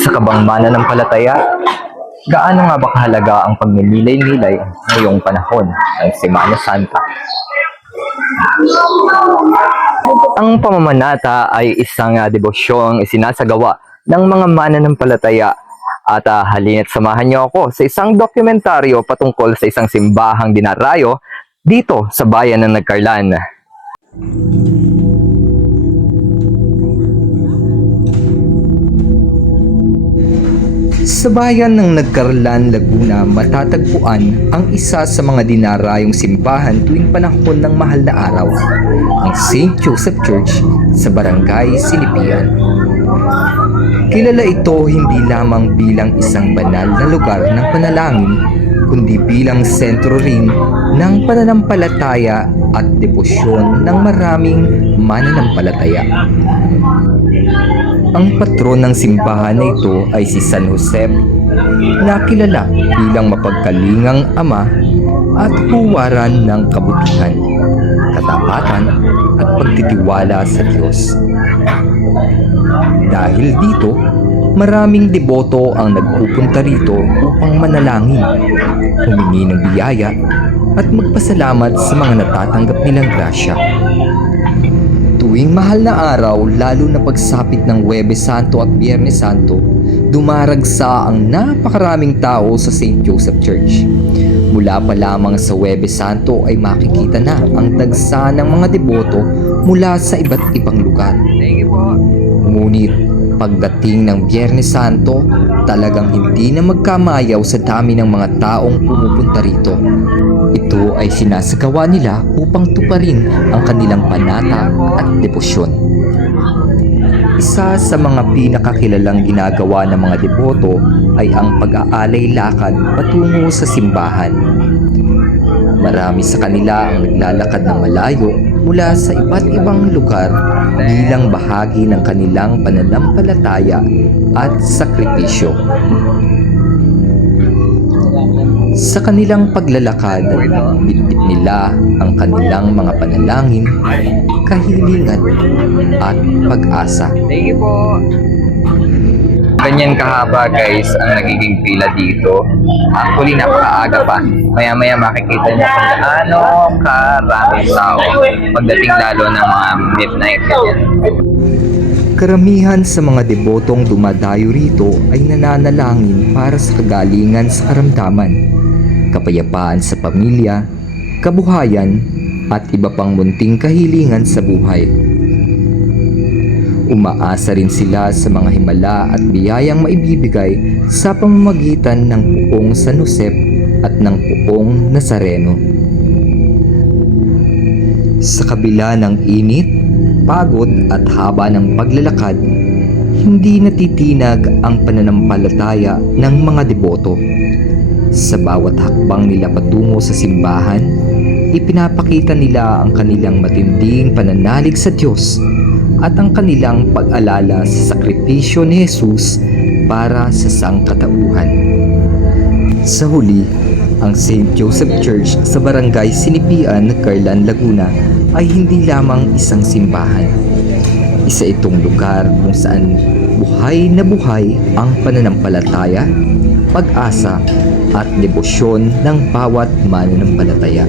Isa ka bang mananampalataya? Gaano nga ba kahalaga ang pagninilay-nilay ngayong panahon ng Semana Santa? Ang pamamanata ay isang debosyong isinasagawa ng mga mananampalataya at halina't samahan niyo ako sa isang dokumentaryo patungkol sa isang simbahang dinarayo dito sa bayan ng Nagcarlan. Sa bayan ng Nagcarlan, Laguna, matatagpuan ang isa sa mga dinarayong simbahan tuwing panahon ng mahal na araw, ang St. Joseph Church sa Barangay Silipian. Kilala ito hindi lamang bilang isang banal na lugar ng panalangin, kundi bilang sentro rin ng pananampalataya at debosyon ng maraming mananampalataya. Ang patron ng simbahan na ito ay si San Jose, na kilala bilang mapagkalingang ama at huwaran ng kabutihan, katapatan at pagtitiwala sa Diyos. Dahil dito, maraming deboto ang nagpupunta rito upang manalangin, humingi ng biyaya at magpasalamat sa mga natatanggap nilang grasya. Tuwing mahal na araw, lalo na pagsapit ng Huwebes Santo at Biyernes Santo, dumaragsa ang napakaraming tao sa St. Joseph Church. Mula pa lamang sa Huwebes Santo ay makikita na ang dagsa ng mga deboto mula sa iba't ibang lugar. Ngunit pagdating ng Biyernes Santo, talagang hindi na magkamayaw sa dami ng mga taong pumupunta rito. Ito ay sinasagawa nila upang tuparin ang kanilang panata at debosyon. Isa sa mga pinakakilalang ginagawa ng mga deboto ay ang pag-aalay lakad patungo sa simbahan. Marami sa kanila ang naglalakad ng malayo mula sa iba't ibang lugar bilang bahagi ng kanilang pananampalataya at sakripisyo. Sa kanilang paglalakad, bitbit nila ang kanilang mga panalangin, kahilingan at pag-asa. Thank you po. Ganyan kahaba guys ang nagiging pila dito. Actually napakaaga pa. Maya-maya makikita niyo kung gaano karaming tao pagdating lalo ng mga midnight. Karamihan sa mga debotong dumadayo rito ay nananalangin para sa kagalingan sa karamdaman, kapayapaan sa pamilya, kabuhayan, at iba pang munting kahilingan sa buhay. Umaasa rin sila sa mga himala at biyayang maibibigay sa pamamagitan ng Poong San Jose at ng Poong Nazareno. Sa kabila ng init, pagod at haba ng paglalakad, hindi natitinag ang pananampalataya ng mga deboto. Sa bawat hakbang nila patungo sa simbahan, ipinapakita nila ang kanilang matinding pananalig sa Diyos at ang kanilang pag-alala sa sakripisyo ni Jesus para sa sangkatauhan. Sa huli, ang St. Joseph Church sa Barangay Sinipian, Nagcarlan, Laguna ay hindi lamang isang simbahan. Isa itong lugar kung saan buhay na buhay ang pananampalataya, pag-asa at debosyon ng bawat mananampalataya.